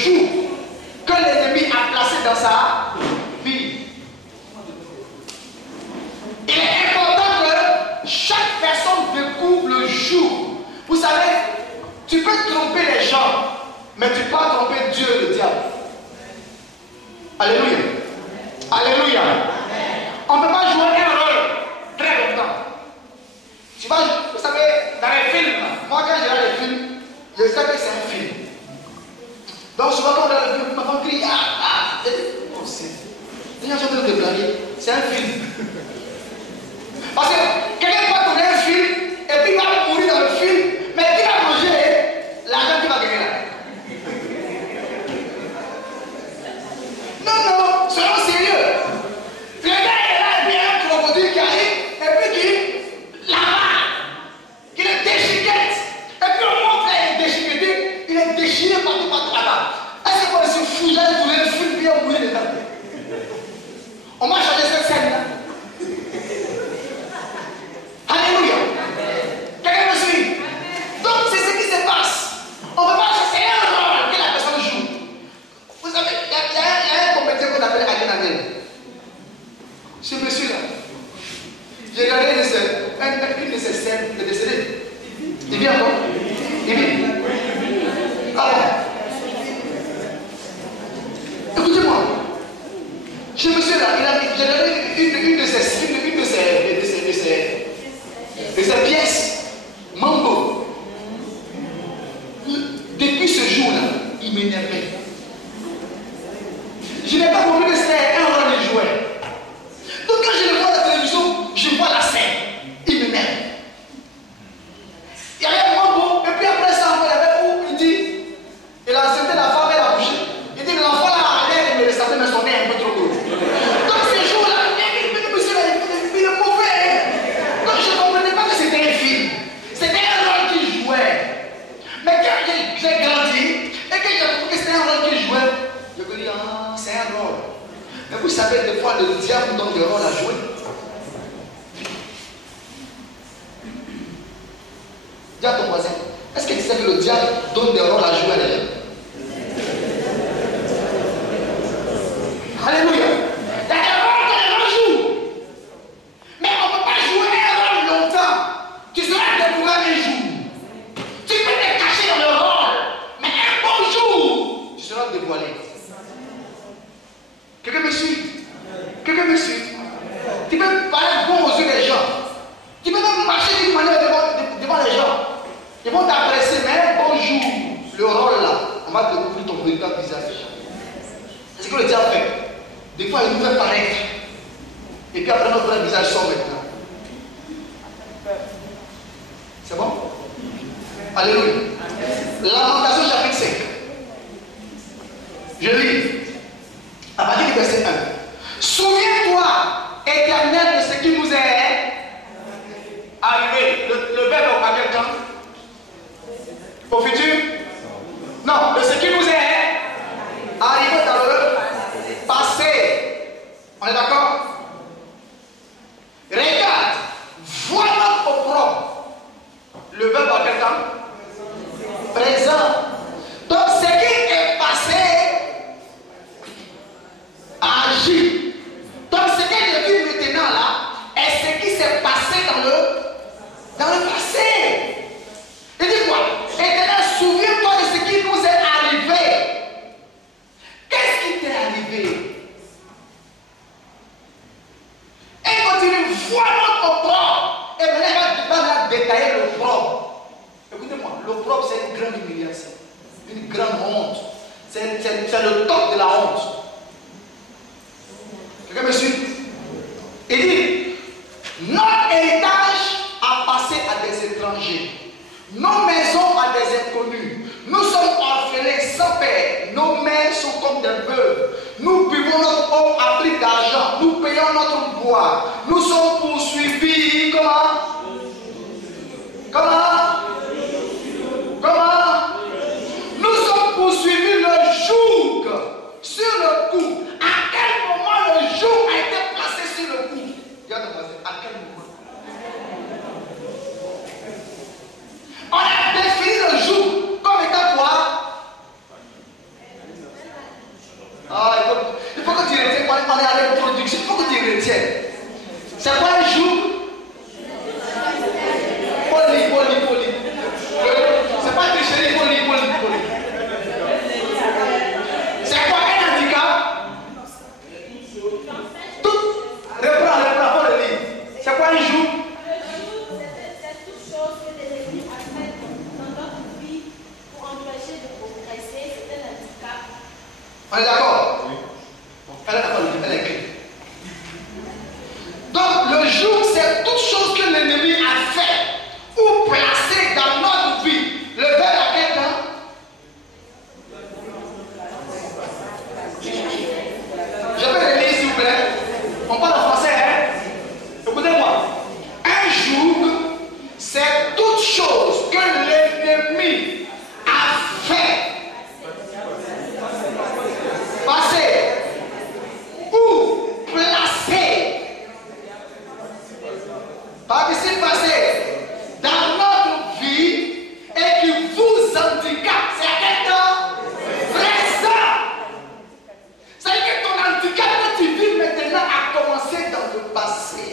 joug que l'ennemi a placé dans sa vie. Il est important que chaque personne découvre le joug. Vous savez, tu peux tromper les gens, mais tu peux pas tromper Dieu et le diable. Alléluia. Alléluia. On ne peut pas jouer un rôle très longtemps. Tu vas, vous savez, dans les films, moi quand je regarde les films, je sais que c'est un film. Donc souvent quand on regarde le film, ma femme crie, oh c'est. Les gens sont en train de blaguer, c'est un film. Parce que quelqu'un peut tourner un film, et puis il va mourir dans le film, mais qui va manger l'argent qu'il va gagner là. Non, soyons sérieux. Le gars est là, et puis il y a un crocodile qui arrive, et puis qui là-bas, qui le déchiquette. Et puis on montre là, il est déchiqueté, il est déchiré partout là-bas. Est-ce que vous se foutre là, vous le film, puis on mourir dedans? On va changer cette scène là. Alléluia. Quelqu'un me suit? Donc c'est ce qui se passe. On ne peut pas chercher un rôle que la personne joue. Vous savez, il y a un compétiteur qu'on appelle Agenagel. Ce monsieur-là, j'ai regardé une de ses scènes de décédé. Il vit encore? Il vit? Alors, écoutez-moi. Ce monsieur-là, j'ai regardé une de ses pièces. Mambo. Depuis ce jour-là, il m'énervait. Je n'ai pas compris que c'était un rôle de jouet. Donc quand je le vois à la télévision, je vois la scène. Il m'énerve. Il y avait un Mambo, et puis après ça, il y avait où il dit, il a accepté la femme, elle a couché. Il dit, l'enfant là, il me ressemblait, mais son nez est un peu trop gros. Donc ce jour-là, il est mauvais. Donc je ne comprenais pas que c'était un film. C'était un rôle qu'il jouait. Mais quand j'ai grandi, et que j'ai compris que c'était un rôle qu'il jouait, je me dis, c'est un rôle. Mais vous savez, des fois, le diable donne des rôles à jouer. Dis à ton voisin, est-ce que tu sais que le diable donne des rôles à jouer à les gens? Alléluia. Il y a des rôles que les gens jouent. Mais on ne peut pas jouer un rôle longtemps. Tu seras découvert un jour. Tu peux te cacher dans le rôle. Mais un bon jour, tu seras dévoilé. Quelqu'un me suit? Quelqu'un me suit? Tu peux paraître bon aux yeux des gens. Tu peux même marcher d'une manière devant les gens. Ils vont t'apprécier, mais un bon jour, le rôle là, on va découvrir ton véritable visage. C'est ce que le diable fait. Des fois, il nous fait paraître. Et puis après, notre vrai visage sort maintenant. C'est bon? Alléluia. Lamentation chapitre 5. Je lis. À partir du verset 1. Souviens-toi, Éternel, de ce qui nous est arrivé. Le verbe à quel temps? Au futur? Non, de ce qui nous est arrivé dans le passé. On est d'accord? Regarde, vois notre opprobre. Le verbe à quel temps? Présent. Donc ce qui est passé agit. Donc ce que je vis maintenant là est ce qui s'est passé dans le passé. Il dit quoi? Éternel, souviens-toi de ce qui nous est arrivé. Qu'est-ce qui t'est arrivé? Et continue, vois notre opprobre. Et maintenant, il va détailler l'opprobre. Écoutez-moi, l'opprobre, c'est une grande humiliation, une grande honte. C'est le top de la honte. Quelqu'un me suit? Il dit, notre héritage a passé à des étrangers, nos maisons à des inconnus. Nous sommes orphelins sans père. Nos mères sont comme des veuves. Nous buvons notre eau à prix d'argent. Nous payons notre bois. Nous sommes poursuivis. Comment? Nous sommes poursuivis le joug sur le cou. À quel moment le joug a été placé sur le cou? Regarde, à quel moment? On a défini le joug comme étant quoi? est à l'introduction. Il faut que tu retiennes. C'est quoi un jour? Poli. C'est pas tricherie, poli. C'est quoi un handicap? Tout. Reprends, faut le lire. C'est quoi un jour? C'est toute chose que l'ennemi a fait dans notre vie pour empêcher de progresser. C'est un handicap. On est d'accord? Oui. Elle est d'accord, elle est écrite. Donc le jour, c'est toute chose que l'ennemi a fait ou placé dans notre vie. Le verbe à quel temps? Je peux le lire s'il vous plaît. On parle en français, hein? Écoutez-moi. Un jour, c'est toute chose que l'ennemi a fait, passé ou placé. Participe passé dans notre vie et qui vous handicape. C'est à quel temps? Présent. C'est-à-dire que ton handicap que tu vis maintenant a commencé dans le passé.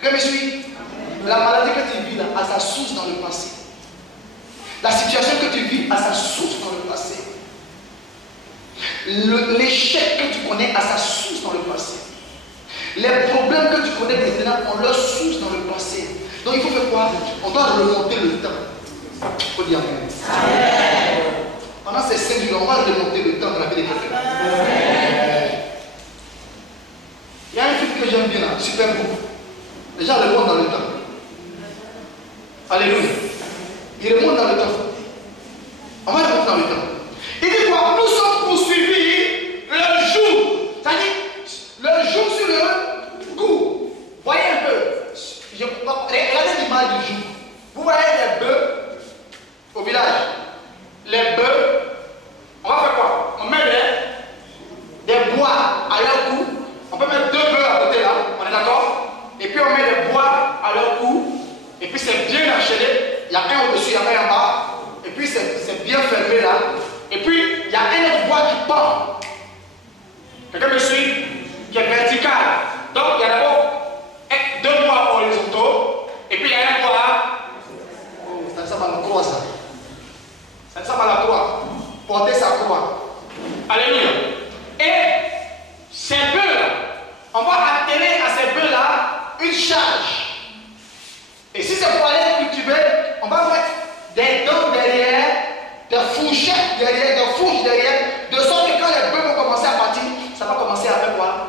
Vous me suivez? La maladie que tu vis là a sa source dans le passé. La situation que tu vis a sa source dans le passé. L'échec que tu connais a sa source dans le passé. Les problèmes que tu connais maintenant ont leur source dans le passé. Donc il faut faire quoi? On doit remonter le temps. Il faut dire amen. Pendant ces 5 jours, on va remonter le temps dans la vie de quelqu'un. Il y a un film que j'aime bien là, super beau. Les gens remontent dans le temps. Alléluia. Ils remontent dans le temps. On va remonter dans le temps. Il dit quoi? Nous sommes poursuivis le jour. C'est-à-dire le jour sur le coup. Voyez un peu. Regardez l'image du jour. Vous voyez les bœufs au village. Les bœufs, on va faire quoi? On met des bois à leur cou. On peut mettre 2 bœufs à côté là. On est d'accord? Et puis on met des bois à leur cou. Et puis c'est bien enchaîné. Il y a un au-dessus, il y a un en bas. Et puis c'est bien fermé là. Et puis il y a un autre bois qui pend. Quelqu'un me suit? Qui est vertical. Donc il y a d'abord 2 bois horizontaux. Et puis il y a un bois. Oh, ça ressemble à la croix ça. Ça ressemble à la croix. Porter sa croix. Alléluia. Et ces bœufs-là, on va atteler à ces bœufs-là une charge. Et si c'est pour aller cultiver, on va mettre des dents derrière, des fourchettes derrière, des fourches derrière, de sorte que quand les bœufs vont commencer à partir, ça va commencer à faire quoi?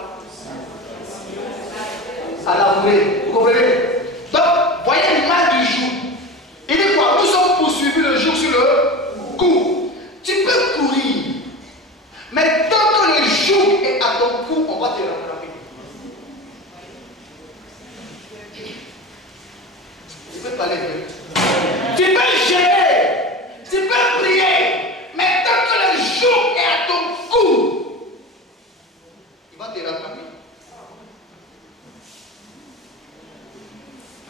À labourer. Vous comprenez? Donc, voyez l'image du jour. Il dit quoi? Nous sommes poursuivis le jour sur le cou. Tu peux courir, mais tant que le jour est à ton cou, on va te rattraper. Tu peux parler de tu peux gérer, tu peux prier, mais tant que le jour est à ton cou, il va te rattraper.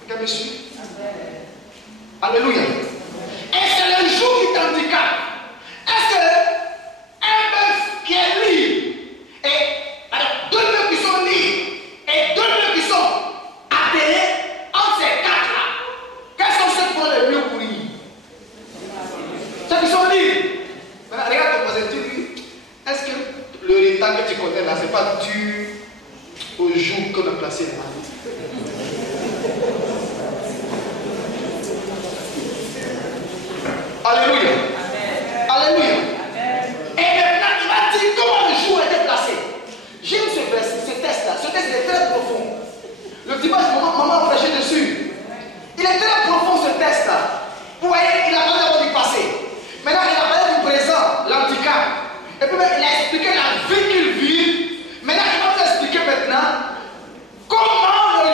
Quelqu'un me suit? Alléluia. Et c'est le jour qui t'handicape. Est-ce que un bœuf qui est libre, et alors 2 bœufs qui sont libres, et 2 bœufs qui sont attelés, entre ces 4-là, quels sont ceux qui vont le mieux courir? Ceux qui sont libres. Maintenant, regarde ton voisin, tu dis, est-ce que le retard que tu connais là, c'est pas dû au jour qu'on a placé là? Alléluia. Amen. Alléluia. Amen. Et maintenant, il m'a dit comment le jour a été placé. J'aime ce test-là. Ce test est très profond. Le dimanche, maman a prêché dessus. Il est très profond ce test-là. Vous voyez, il a parlé d'abord du passé. Maintenant, il a parlé du présent, l'handicap. Et puis, il a expliqué la vie qu'il vit. Maintenant, il va vous expliquer maintenant comment le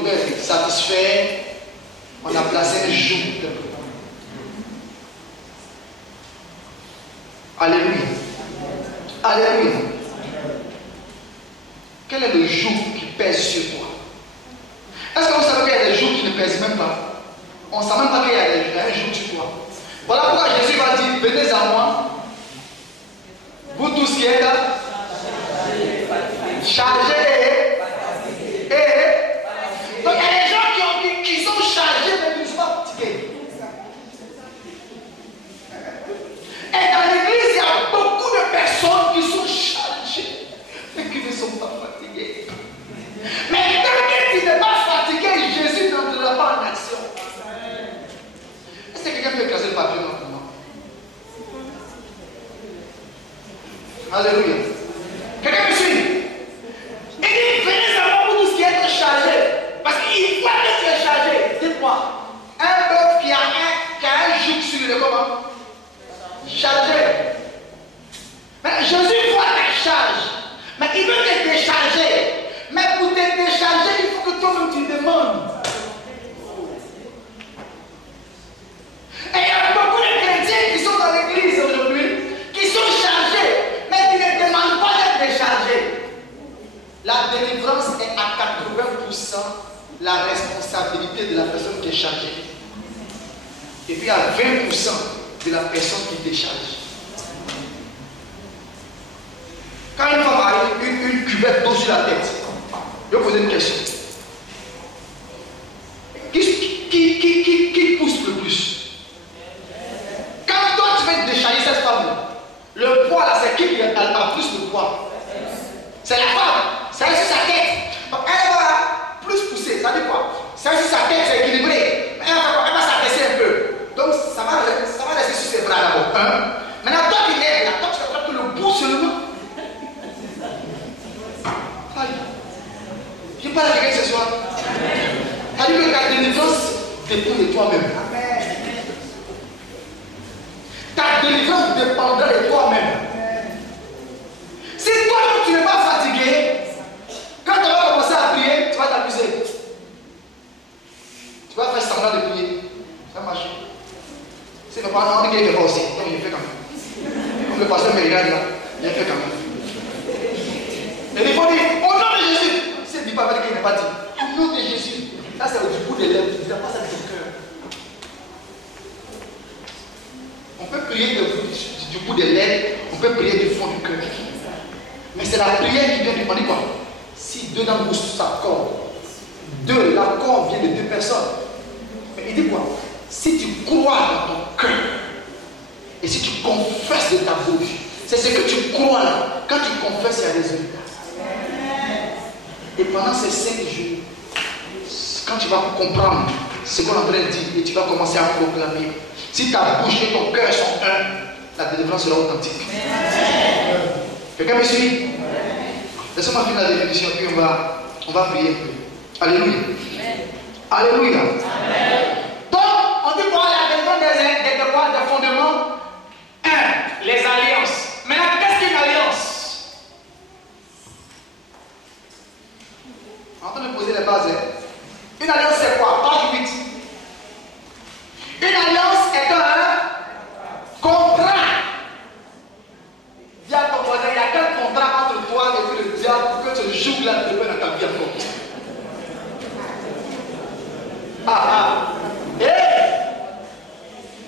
devait être satisfait, on a placé un joug. Alléluia. Alléluia. Quel est le joug qui pèse sur toi? Est-ce que vous savez qu'il y a des jougs qui ne pèsent même pas? On ne sait même pas qu'il y a un joug sur toi. Voilà pourquoi Jésus va dire, venez à moi, vous tous qui êtes là, chargés et... Donc il y a des gens qui sont chargés mais qui ne sont pas fatigués. Et dans l'église, il y a beaucoup de personnes qui sont chargées mais qui ne sont pas fatiguées. Mais tant que tu n'es pas fatigué, Jésus n'entrera pas en action. Est-ce que quelqu'un peut casser le papier maintenant? Alléluia. Quelqu'un me suit? Il dit, venez savoir pour tout ce qui est chargé. Parce qu'il voit que tu es chargé. Dis-moi, un bœuf qui a un joug sur le comment? Chargé. Mais Jésus voit ta charge. Mais il veut te décharger. Mais pour te décharger, il faut que toi-même tu demandes. Et il y a beaucoup de chrétiens qui sont dans l'église aujourd'hui, qui sont chargés, mais qui ne demandent pas d'être déchargés. La délivrance est à 80% la responsabilité de la personne qui est chargée. Et puis à 20% de la personne qui décharge. Quand une femme a une cuvette d'eau sur la tête, je vais poser une question. Qui pousse le plus? Quand toi tu veux décharger cette femme, le poids là, c'est qui a plus de poids? C'est la femme. C'est sur sa tête. Donc elle va plus pousser. Ça dit quoi? C'est sur sa tête, c'est équilibré. Elle va s'abaisser un peu. Donc ça va rester sur ses bras d'abord. Maintenant, toi qui lèves là, toi tu attrapes le bout seulement. Je parle à quelqu'un ce soir. Ça dit que ta délivrance dépend de toi-même. Ta délivrance dépendra de toi-même. Si toi tu n'es pas fatigué, quand tu vas commencer à prier, tu vas t'amuser. Tu vas faire semblant de prier. Ça marche. C'est le parent qui est aussi. Comme il fait quand même. Comme le pasteur me regarde là, il fait quand même. Et il faut dire, au nom de Jésus. Si il ne dit pas qu'il n'est pas dit. Au nom de Jésus. Ça c'est du bout des lèvres. Il n'a pas ça de ton cœur. On peut prier du bout des lèvres. On peut prier du fond du cœur. Mais c'est la prière qui vient du. On dit quoi? Si deux d'entre vous s'accordent, l'accord vient de deux personnes. Mais il dit quoi? Si tu crois dans ton cœur et si tu confesses de ta bouche, c'est ce que tu crois là. Quand tu confesses, il y a des résultats. Et pendant ces 5 jours, quand tu vas comprendre ce qu'on est en train de dire et tu vas commencer à proclamer, si ta bouche et ton cœur sont un, la délivrance sera authentique. Quelqu'un me suit? Laissez-moi finir la définition puis on va prier un peu. Alléluia. Alléluia. Donc, on dit quoi? La délivrance des fondements. 1. Les alliances. Maintenant, qu'est-ce qu'une alliance? On est en train de poser les bases. Une alliance, c'est quoi? Page 8. Une alliance est un contrat. Dis à ton voisin, il y a quel contrat entre toi et le diable pour que ce jour-là te mette dans ta vie encore? Quand il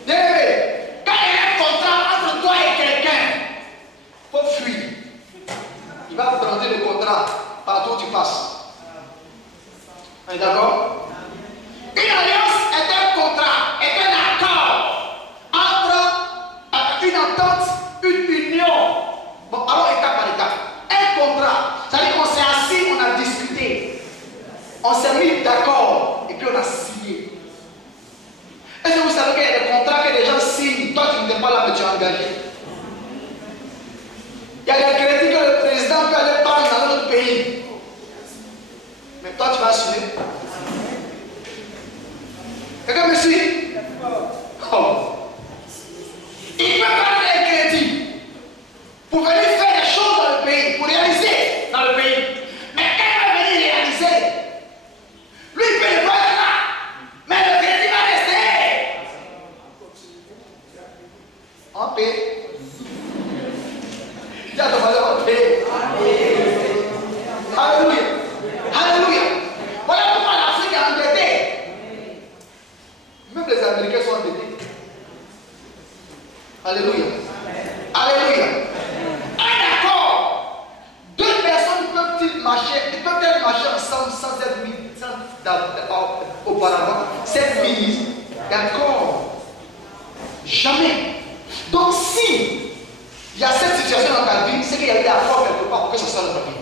y a un contrat entre toi et quelqu'un, il faut fuir. Il va prendre le contrat partout où tu passes. On est d'accord? Une alliance est un contrat, est un accord entre une entente, une union. Bon, alors étape par étape. Un contrat, ça veut dire qu'on s'est assis, on a discuté. On s'est mis d'accord et puis on a signé. Est-ce que vous savez qu'il y a des contrats que les gens signent? Toi, tu n'es pas là, mais tu es engagé. Il y a des crédits que le président peut aller prendre dans notre pays. Mais toi, tu vas assumer. Quelqu'un me suit? Oh. Il peut prendre des crédits pour venir faire des choses dans le pays, pour réaliser dans le pays. Mais quand il va venir réaliser, lui auparavant, cette mise d'accord. Jamais. Donc si il y a cette situation dans ta vie, c'est qu'il y a eu accord quelque part pour que ça soit dans ta vie.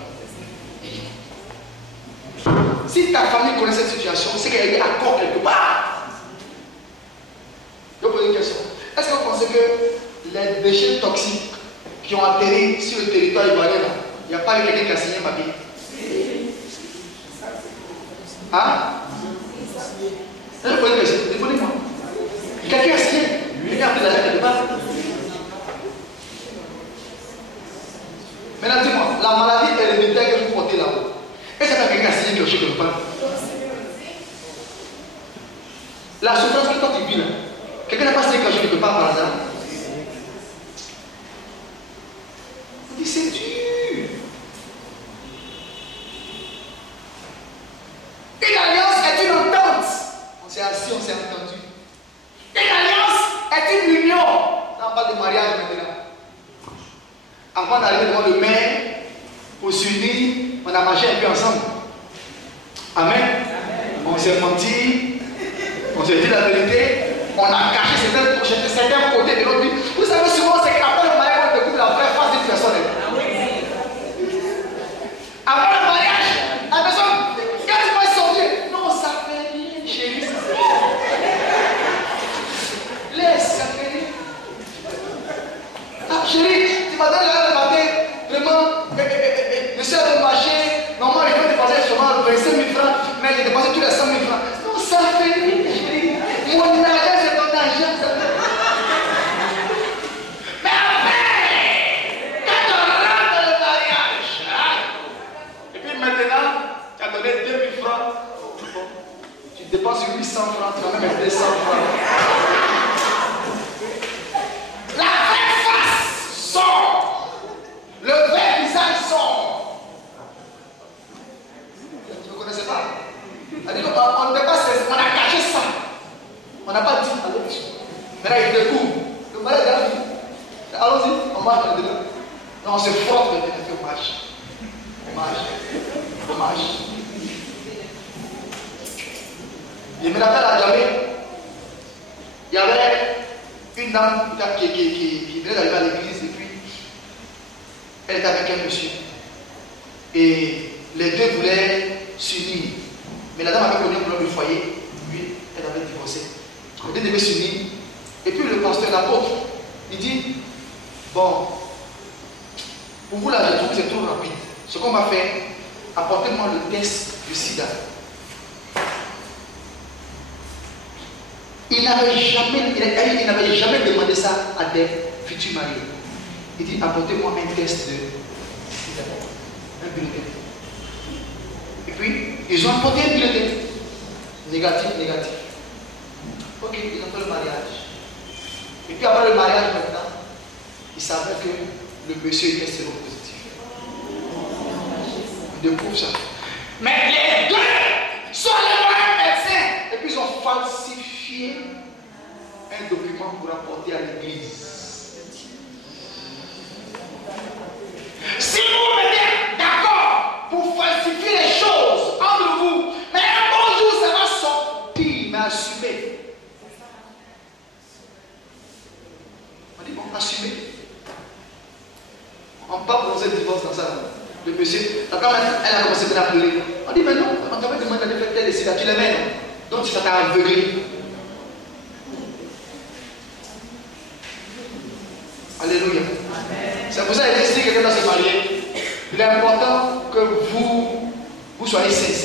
Si ta famille connaît cette situation, c'est qu'il y a eu accord quelque part. Je vais poser une question. Est-ce que vous pensez que les déchets toxiques qui ont atterri sur le territoire ivoirien, il n'y a pas eu quelqu'un qui a signé un papier? Hein? Je vais poser une question. Répondez-moi. Quelqu'un a signé? Quelqu'un a pris la lettre quelque part? Maintenant, dis-moi, la maladie héréditaire que vous portez là-haut, est-ce que quelqu'un a signé quelque chose quelque part? La souffrance que toi tu vis là, quelqu'un n'a pas signé quelque chose quelque part par hasard? On dit c'est dur. Une alliance est une entente. On s'est assis, on s'est entendu. Une alliance est une union. Là, on parle de mariage maintenant. Avant d'arriver devant le maire, pour s'unir, on a marché un peu ensemble. Amen. On s'est menti, on s'est dit la vérité, on a caché certains côtés de notre vie. Vous savez souvent, c'est qu'après le mariage, on découvre la vraie face d'une personne. Après le mariage, la personne, quand tu vas sortir, non, ça fait rien, chérie. Laisse, ça fait rien. Ah, chérie, tu m'as donné la matin, vraiment, je suis allé marcher, normalement, je vais dépenser seulement 25 000 francs, mais j'ai dépensé tous les 100 000 francs. Non, ça fait rien, chérie. Mon argent, c'est ton argent, ça fait. Mais après, quand on rentre dans le mariage, hein, et puis maintenant, tu as donné 2 000 francs, tu dépenses 800 francs, tu vas même mettre 200 francs. La vraie face sort. Le vrai visage sort. Tu ne connaissais pas? On ne dépasse, on a caché ça. On n'a pas dit à l'autre. Maintenant il découvre. Le malade est là. Allons-y, on marche dedans. Non, on se frotte le nez, on marche. On marche. On marche. Je me rappelle à Djamé, il y avait une dame qui venait d'arriver à l'église et puis elle était avec un monsieur. Et les deux voulaient s'unir. Mais la dame avait connu un problème de foyer, puis elle avait divorcé. Les deux devaient s'unir. Et puis le pasteur, l'apôtre, il dit, bon, pour vous là, je trouve que c'est trop rapide. Ce qu'on va faire, apportez-moi le test du sida. Il n'avait jamais demandé ça à des futurs mariés. Il dit, apportez-moi un test de sida, un bulletin. Et puis, ils ont apporté un bulletin. Négatif. Ok, ils ont fait le mariage. Et puis après le mariage maintenant, ils savaient que le monsieur était séropositif. Ils découvrent ça. Mais les deux sont allés voir un médecin. Et puis ils ont falsifié un document pour apporter à l'église. Si vous vous mettez d'accord pour falsifier les choses entre vous, mais un bon jour ça va sortir, mais assumez. On dit bon, assumez. On part pour un divorce dans ça. Le monsieur, la femme, elle a commencé à pleurer. On dit mais non, on t'avait demandé de faire tel et tu les mets, non? Donc tu t'as aveuglé. Alléluia. C'est pour ça que si quelqu'un doit se marier, il est important que vous soyez sincères.